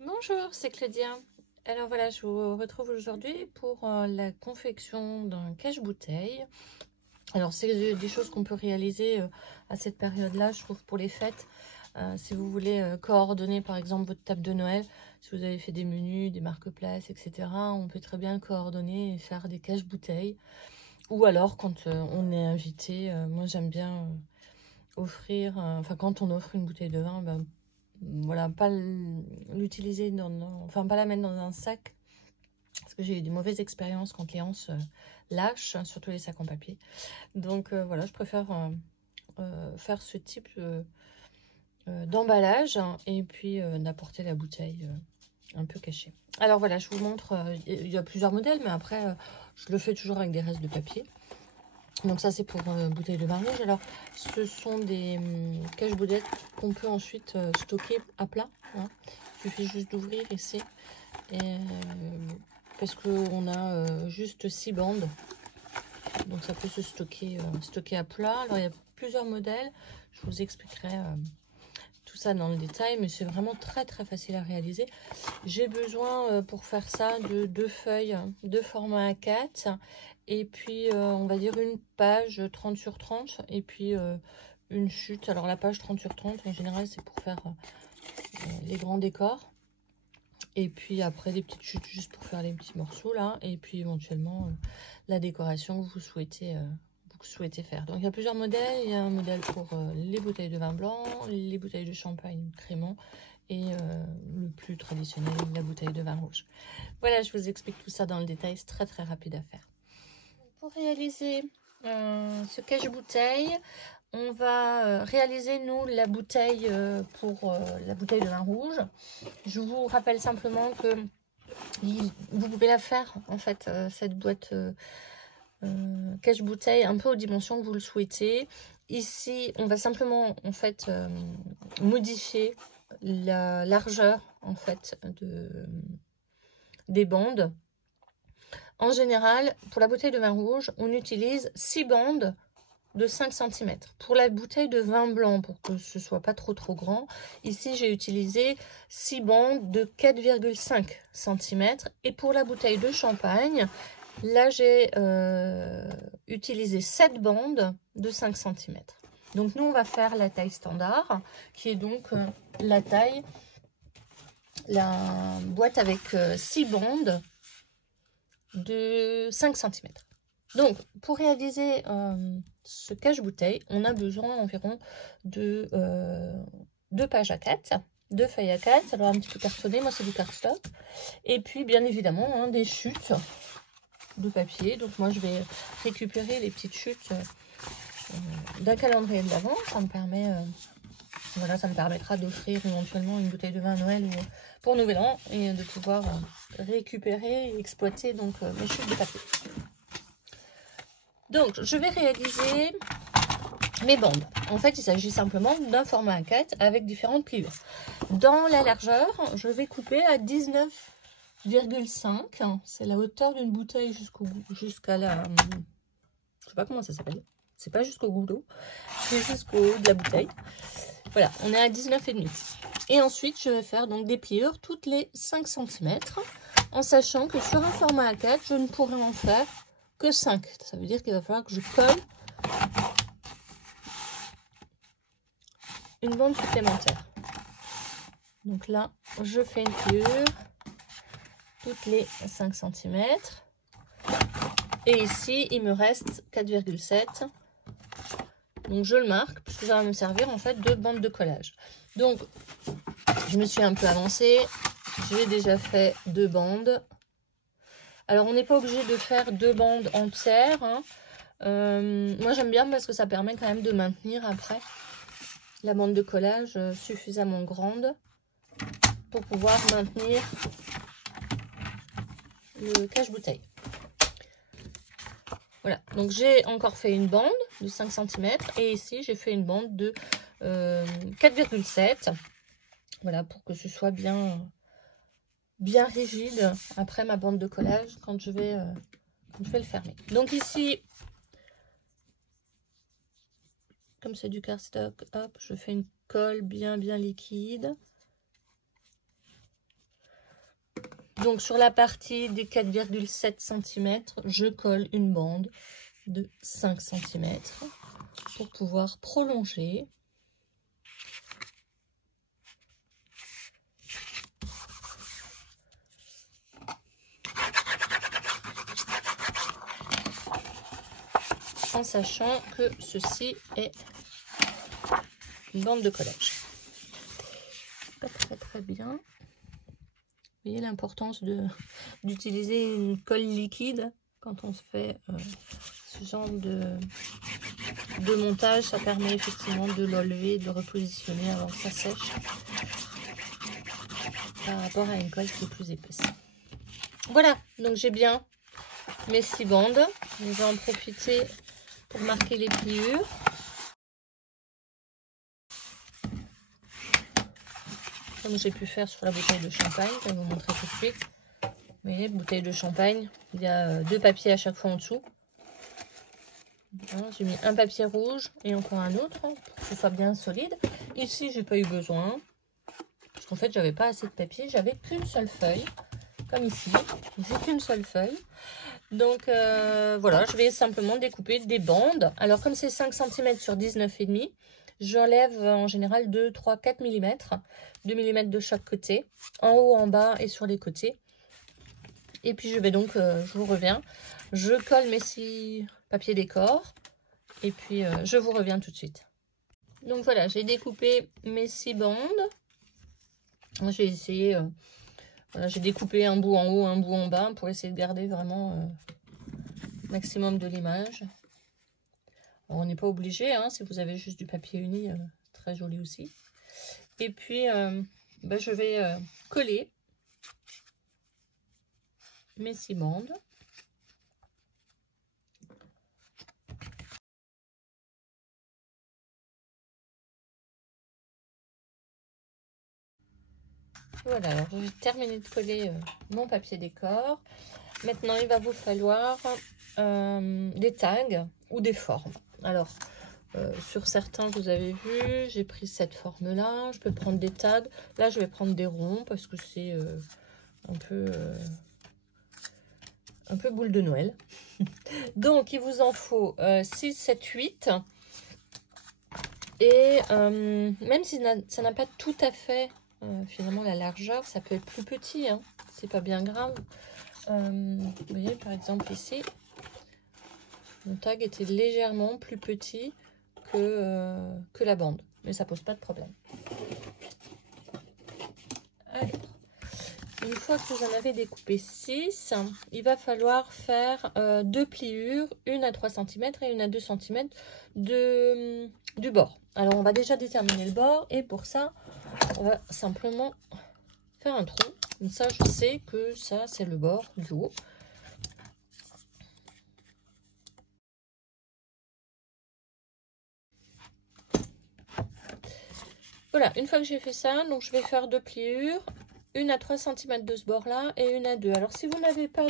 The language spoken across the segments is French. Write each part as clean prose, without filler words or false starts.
Bonjour, c'est Claudia. Alors voilà, je vous retrouve aujourd'hui pour la confection d'un cache-bouteille. Alors c'est des choses qu'on peut réaliser à cette période-là, je trouve, pour les fêtes. Si vous voulez coordonner par exemple votre table de Noël, si vous avez fait des menus, des marque-places, etc., on peut très bien coordonner et faire des cache-bouteilles. Ou alors quand on est invité, moi j'aime bien offrir, enfin quand on offre une bouteille de vin, ben, voilà, pas l'utiliser enfin pas la mettre dans un sac, parce que j'ai eu des mauvaises expériences quand les anses lâchent, surtout les sacs en papier. Donc voilà, je préfère faire ce type d'emballage, hein, et puis d'apporter la bouteille un peu cachée. Alors voilà, je vous montre, il y a plusieurs modèles, mais après je le fais toujours avec des restes de papier. Donc ça c'est pour bouteille de vin rouge. Alors ce sont des cache-boulettes qu'on peut ensuite stocker à plat, hein. Il suffit juste d'ouvrir ici, et, parce qu'on a juste 6 bandes, donc ça peut se stocker, stocker à plat. Alors il y a plusieurs modèles, je vous expliquerai tout ça dans le détail, mais c'est vraiment très facile à réaliser. J'ai besoin pour faire ça de 2 feuilles de format A4, et puis on va dire une page 30 sur 30, et puis une chute. Alors la page 30 sur 30 en général c'est pour faire les grands décors, et puis après des petites chutes juste pour faire les petits morceaux là, et puis éventuellement la décoration que vous souhaitez faire. Donc il y a plusieurs modèles. Il y a un modèle pour les bouteilles de vin blanc, les bouteilles de champagne crémant, et le plus traditionnel, la bouteille de vin rouge. Voilà, je vous explique tout ça dans le détail, c'est très rapide à faire. Pour réaliser ce cache-bouteille, on va réaliser nous la bouteille pour la bouteille de vin rouge. Je vous rappelle simplement que vous pouvez la faire en fait, cette boîte cache-bouteille un peu aux dimensions que vous le souhaitez. Ici, on va simplement en fait modifier la largeur en fait des bandes. En général, pour la bouteille de vin rouge, on utilise 6 bandes de 5 cm. Pour la bouteille de vin blanc, pour que ce soit pas trop grand, ici j'ai utilisé 6 bandes de 4,5 cm. Et pour la bouteille de champagne, là j'ai utilisé 7 bandes de 5 cm. Donc nous on va faire la taille standard, qui est donc la boîte avec 6 bandes de 5 cm. Donc, pour réaliser ce cache-bouteille, on a besoin environ de 2 pages A4, 2 feuilles A4, alors un petit peu cartonné, moi c'est du cardstock, et puis bien évidemment hein, des chutes de papier. Donc moi je vais récupérer les petites chutes d'un calendrier de l'Avent. Ça me permet, voilà, ça me permettra d'offrir éventuellement une bouteille de vin à Noël ou pour Nouvel An, et de pouvoir récupérer et exploiter donc mes chutes de papier. Donc, je vais réaliser mes bandes. En fait, il s'agit simplement d'un format A4 avec différentes pliures. Dans la largeur, je vais couper à 19,5. C'est la hauteur d'une bouteille jusqu'à la... Je sais pas comment ça s'appelle. C'est pas jusqu'au goulot, c'est jusqu'au haut de la bouteille. Voilà, on est à 19,5. Et ensuite, je vais faire donc des pliures toutes les 5 cm, en sachant que sur un format A4, je ne pourrai en faire que 5. Ça veut dire qu'il va falloir que je colle une bande supplémentaire. Donc là, je fais une pliure toutes les 5 cm. Et ici, il me reste 4,7. Donc je le marque, puisque ça va me servir en fait de bande de collage. Donc, je me suis un peu avancée. J'ai déjà fait 2 bandes. Alors, on n'est pas obligé de faire 2 bandes entières, hein. Moi, j'aime bien parce que ça permet quand même de maintenir après la bande de collage suffisamment grande pour pouvoir maintenir le cache-bouteille. Voilà, donc j'ai encore fait une bande de 5 cm et ici j'ai fait une bande de 4,7. Voilà, pour que ce soit bien rigide après ma bande de collage quand je vais le fermer. Donc ici, comme c'est du cardstock, hop, je fais une colle bien liquide. Donc sur la partie des 4,7 cm, je colle une bande de 5 cm pour pouvoir prolonger. En sachant que ceci est une bande de collage. Pas très bien. Vous voyez l'importance d'utiliser une colle liquide quand on se fait ce genre de montage. Ça permet effectivement de l'enlever, de le repositionner avant que ça sèche par rapport à une colle qui est plus épaisse. Voilà, donc j'ai bien mes 6 bandes. On va en profiter pour marquer les pliures. Comme j'ai pu faire sur la bouteille de champagne, je vais vous montrer tout de suite. Vous voyez, bouteille de champagne, il y a 2 papiers à chaque fois en dessous. J'ai mis un papier rouge et encore un autre pour que ce soit bien solide. Ici, j'ai pas eu besoin parce qu'en fait, j'avais pas assez de papier. J'avais qu'une seule feuille, comme ici. J'ai qu'une seule feuille. Donc voilà, je vais simplement découper des bandes. Alors comme c'est 5 cm sur 19,5, j'enlève en général 2, 3, 4 mm. 2 mm de chaque côté, en haut, en bas et sur les côtés. Et puis je vais donc, je vous reviens, je colle mes 6 papiers décor. Et puis je vous reviens tout de suite. Donc voilà, j'ai découpé mes 6 bandes. J'ai essayé... Voilà, j'ai découpé un bout en haut, un bout en bas pour essayer de garder vraiment maximum de l'image. On n'est pas obligé, hein, si vous avez juste du papier uni, très joli aussi. Et puis, je vais coller mes 6 bandes. Voilà, alors j'ai terminé de coller mon papier décor. Maintenant, il va vous falloir des tags ou des formes. Alors, sur certains, vous avez vu, j'ai pris cette forme-là. Je peux prendre des tags. Là, je vais prendre des ronds parce que c'est un peu boule de Noël. Donc, il vous en faut 6, 7, 8. Et même si ça n'a pas tout à fait finalement la largeur, ça peut être plus petit, hein, c'est pas bien grave. Vous voyez par exemple ici, mon tag était légèrement plus petit que la bande, mais ça pose pas de problème. Alors, une fois que vous en avez découpé 6, il va falloir faire 2 pliures, une à 3 cm et une à 2 cm du bord. Alors on va déjà déterminer le bord et pour ça on va simplement faire un trou. Comme ça je sais que ça c'est le bord du haut. Voilà, une fois que j'ai fait ça, donc je vais faire 2 pliures, une à 3 cm de ce bord là et une à 2. Alors si vous n'avez pas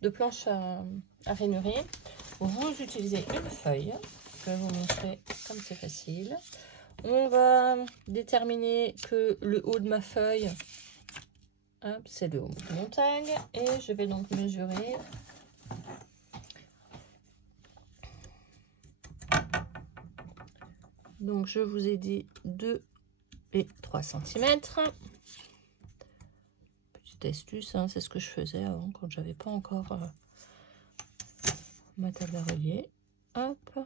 de planche à rainurer, vous utilisez une feuille. Je vais vous montrer comme c'est facile. On va déterminer que le haut de ma feuille, c'est le haut de mon tag. Et je vais donc mesurer. Donc je vous ai dit 2 et 3 cm. Petite astuce, hein, c'est ce que je faisais avant quand j'avais pas encore ma table à relier. Hop.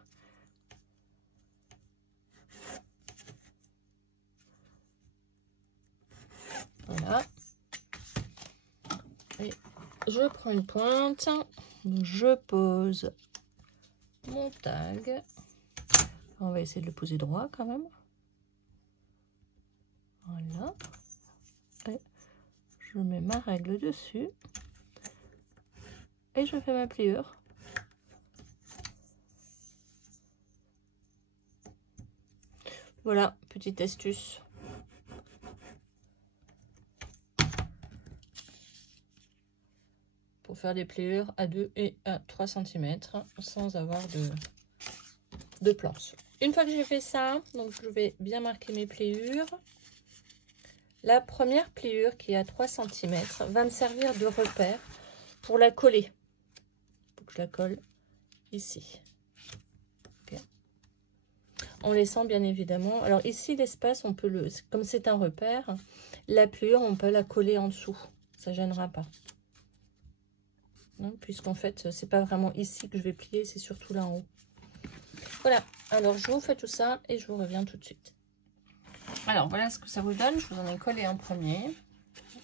Voilà. Et je prends une pointe, je pose mon tag. On va essayer de le poser droit quand même. Voilà. Et je mets ma règle dessus. Et je fais ma pliure. Voilà, petite astuce. Pour faire des pliures à 2 et à 3 cm sans avoir de planche. Une fois que j'ai fait ça, donc je vais bien marquer mes pliures. la première pliure qui est à 3 cm va me servir de repère pour la coller. Faut que je la colle ici. Okay. En laissant bien évidemment. Alors ici l'espace, on peut le, comme c'est un repère, la pliure on peut la coller en dessous. Ça gênera pas. Puisqu'en fait c'est pas vraiment ici que je vais plier, c'est surtout là en haut. Voilà, alors je vous fais tout ça et je vous reviens tout de suite. Alors voilà ce que ça vous donne, je vous en ai collé un premier.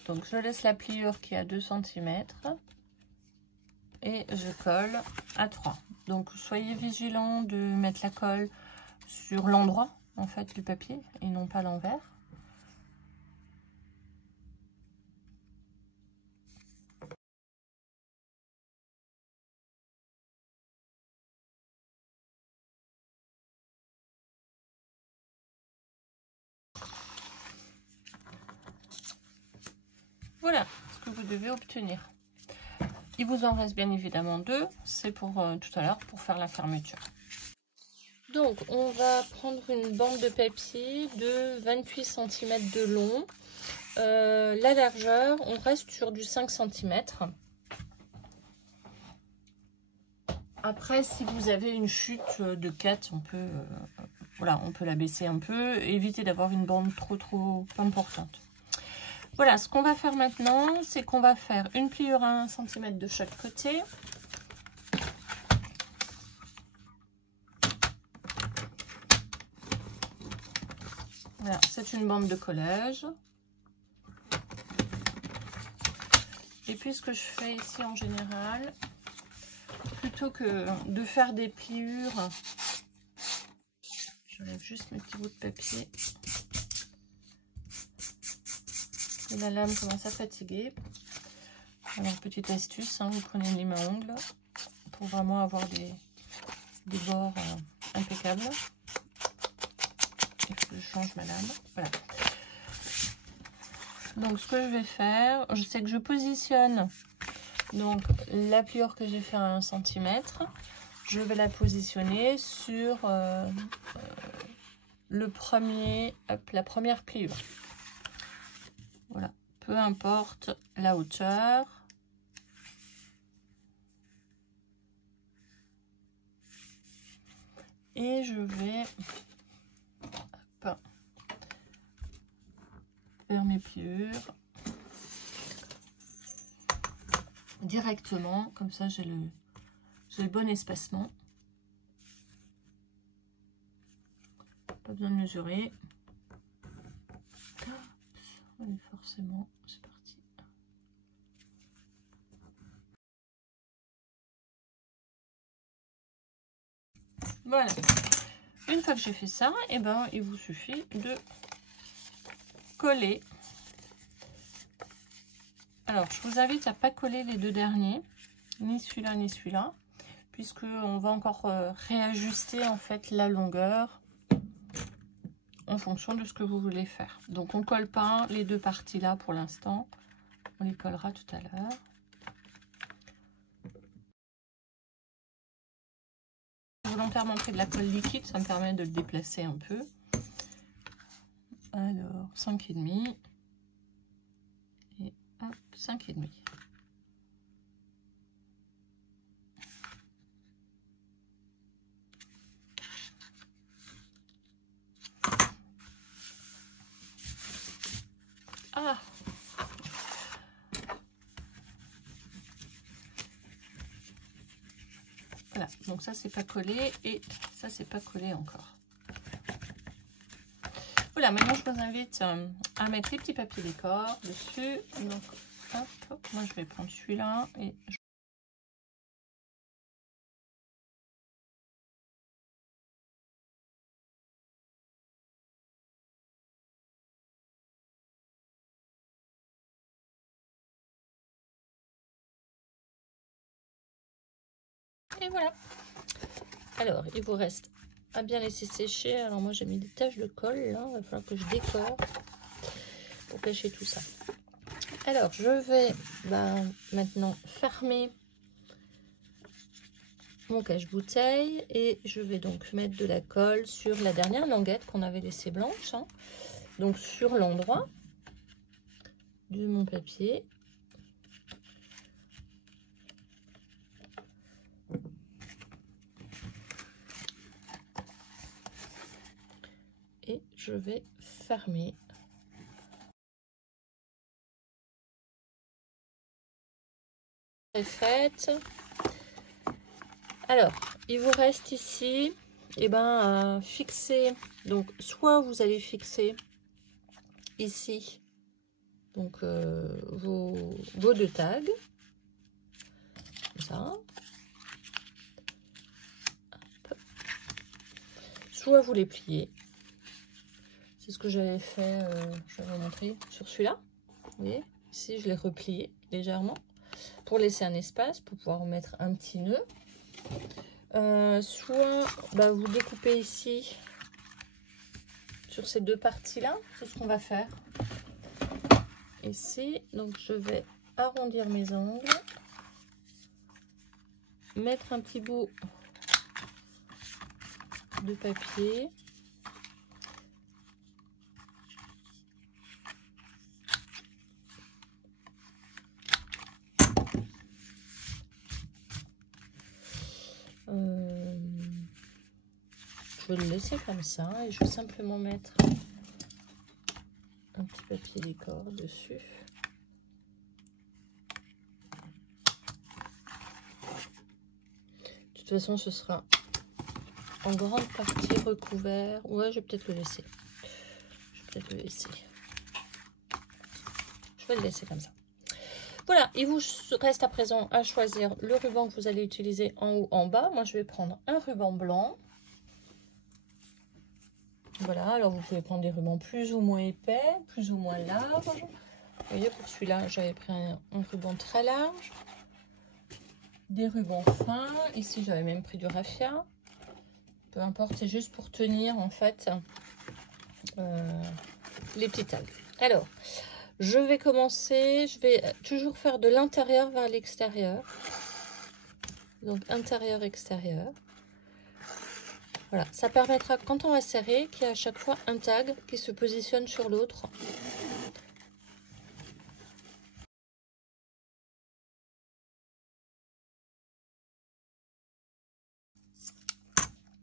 Donc je laisse la pliure qui est à 2 cm et je colle à 3. Donc soyez vigilants de mettre la colle sur l'endroit en fait du papier et non pas l'envers. Voilà ce que vous devez obtenir. Il vous en reste bien évidemment 2, c'est pour tout à l'heure pour faire la fermeture. Donc on va prendre une bande de papier de 28 cm de long. La largeur, on reste sur du 5 cm. Après, si vous avez une chute de 4, on peut, voilà, on peut la baisser un peu. Évitez d'avoir une bande trop importante. Voilà, ce qu'on va faire maintenant, c'est qu'on va faire une pliure à 1 cm de chaque côté. Voilà, c'est une bande de collage. Et puis ce que je fais ici en général, plutôt que de faire des pliures, j'enlève juste mes petits bouts de papier. Et la lame commence à fatiguer. Alors petite astuce, hein, vous prenez une lime à ongles pour vraiment avoir des bords impeccables. Il faut que je change ma lame. Voilà. Donc ce que je vais faire, je sais que je positionne donc la pliure que j'ai fait à 1 cm. Je vais la positionner sur la première pliure. Voilà, peu importe la hauteur. Et je vais faire mes pliures directement, comme ça j'ai le bon espacement. Pas besoin de mesurer. Allez, forcément, c'est parti. Voilà. Une fois que j'ai fait ça, et ben il vous suffit de coller. Alors, je vous invite à pas coller les deux derniers, ni celui-là ni celui-là, puisque on va encore réajuster en fait la longueur en fonction de ce que vous voulez faire. Donc on colle pas les deux parties là pour l'instant, on les collera tout à l'heure. Volontairement pris de la colle liquide, ça me permet de le déplacer un peu. Alors 5,5 et hop 5,5. Ah, voilà, donc ça c'est pas collé et ça c'est pas collé encore. Voilà, maintenant je vous invite à mettre les petits papiers décor dessus. Donc hop, moi je vais prendre celui-là et voilà. Alors, il vous reste à bien laisser sécher. Alors, moi, j'ai mis des taches de colle, là. Il va falloir que je décore pour cacher tout ça. Alors, je vais maintenant fermer mon cache-bouteille. Et je vais donc mettre de la colle sur la dernière languette qu'on avait laissée blanche. Hein. Donc, sur l'endroit. de mon papier. Et je vais fermer. C'est fait. Alors, il vous reste ici, et ben, à fixer. Donc, soit vous allez fixer ici, donc vos deux tags, comme ça. Hop. Soit vous les pliez. C'est ce que j'avais fait, je vais vous montrer sur celui-là. Vous voyez, ici je l'ai replié légèrement pour laisser un espace pour pouvoir mettre un petit nœud. Soit bah, vous découpez ici sur ces deux parties-là, c'est ce qu'on va faire. Ici, donc je vais arrondir mes angles, mettre un petit bout de papier. Je vais le laisser comme ça et je vais simplement mettre un petit papier décor dessus. De toute façon, ce sera en grande partie recouvert. Ouais, je vais peut-être le laisser. Je vais le laisser comme ça. Voilà, il vous reste à présent à choisir le ruban que vous allez utiliser en haut, en bas. Moi, je vais prendre un ruban blanc. Voilà, alors vous pouvez prendre des rubans plus ou moins épais, plus ou moins larges. Vous voyez, pour celui-là, j'avais pris un ruban très large. Des rubans fins. Ici, j'avais même pris du raffia. Peu importe, c'est juste pour tenir, en fait, les petits tags. Alors, je vais commencer, je vais toujours faire de l'intérieur vers l'extérieur. Donc, intérieur-extérieur. Voilà, ça permettra, quand on va serrer, qu'il y a à chaque fois un tag qui se positionne sur l'autre.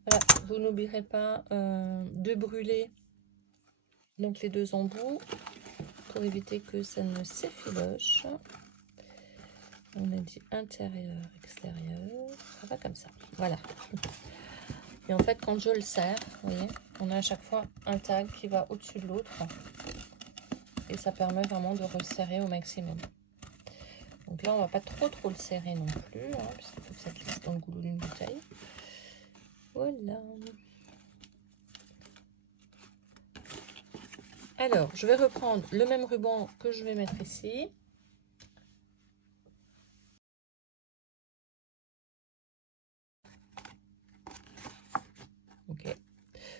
Voilà, vous n'oublierez pas de brûler donc les deux embouts pour éviter que ça ne s'effiloche. On a dit intérieur, extérieur, ça va comme ça, voilà. Et en fait, quand je le serre, vous voyez, on a à chaque fois un tag qui va au-dessus de l'autre. Et ça permet vraiment de resserrer au maximum. Donc là, on va pas trop le serrer non plus, hein, puisqu'il faut que ça glisse dans le goulot d'une bouteille. Voilà. Alors, je vais reprendre le même ruban que je vais mettre ici. Ok.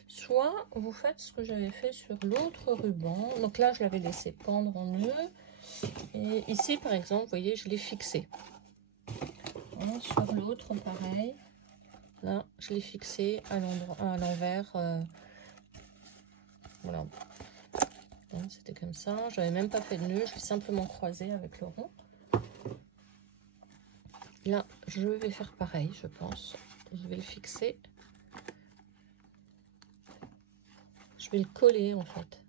Soit vous faites ce que j'avais fait sur l'autre ruban. Donc là, je l'avais laissé pendre en nœud. Et ici, par exemple, vous voyez, je l'ai fixé. Voilà, sur l'autre, pareil. Là, je l'ai fixé à l'envers. Voilà. C'était comme ça. J'avais même pas fait de nœud. Je l'ai simplement croisé avec le rond. Là, je vais faire pareil, je pense. Je vais le fixer. Je vais le coller, en fait.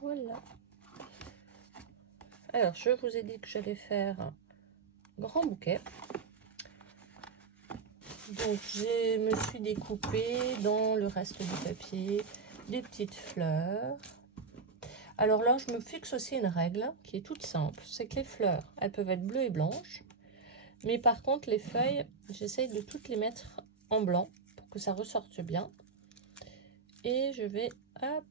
Voilà. Alors, je vous ai dit que j'allais faire un grand bouquet. Donc, je me suis découpée dans le reste du papier des petites fleurs. Alors là, je me fixe aussi une règle qui est toute simple. C'est que les fleurs, elles peuvent être bleues et blanches. Mais par contre, les feuilles, j'essaye de toutes les mettre en blanc pour que ça ressorte bien. Et je vais, hop,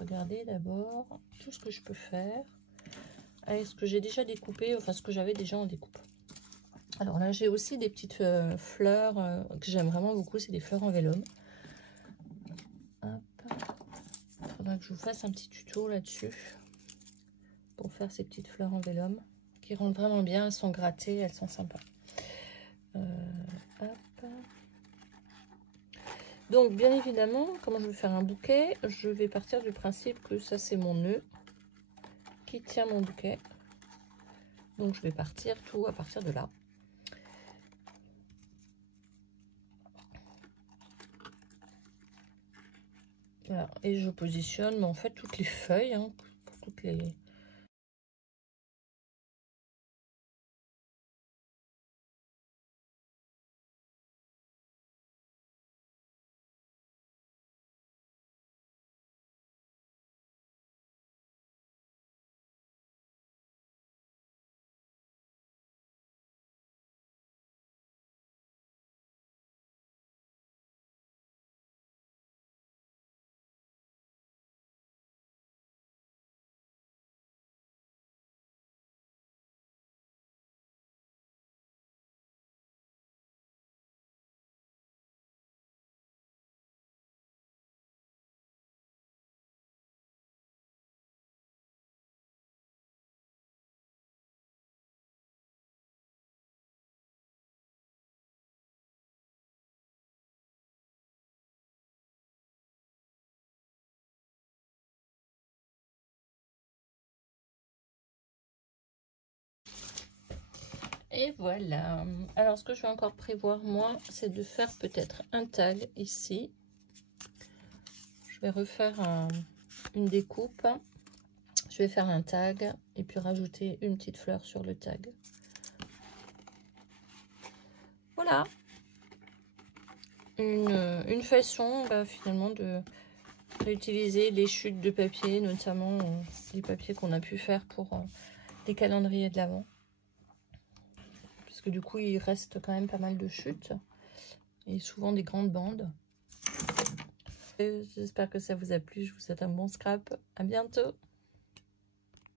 regarder d'abord tout ce que je peux faire avec ce que j'ai déjà découpé, enfin ce que j'avais déjà en découpe. Alors là, j'ai aussi des petites fleurs que j'aime vraiment beaucoup, c'est des fleurs en vélum. Il faudra que je vous fasse un petit tuto là-dessus pour faire ces petites fleurs en vélum qui rendent vraiment bien, elles sont grattées, elles sont sympas. Hop. Donc, bien évidemment, comment je vais faire un bouquet, je vais partir du principe que ça, c'est mon nœud qui tient mon bouquet. Donc, je vais partir tout à partir de là. Voilà. Et je positionne, mais en fait, toutes les feuilles, hein, toutes les... Et voilà. Alors, ce que je vais encore prévoir, moi, c'est de faire peut-être un tag ici. Je vais refaire une découpe. Je vais faire un tag et puis rajouter une petite fleur sur le tag. Voilà. Une façon, finalement, de réutiliser les chutes de papier, notamment les papiers qu'on a pu faire pour les calendriers de l'Avent. Parce que du coup, il reste quand même pas mal de chutes et souvent des grandes bandes. J'espère que ça vous a plu. Je vous souhaite un bon scrap. À bientôt.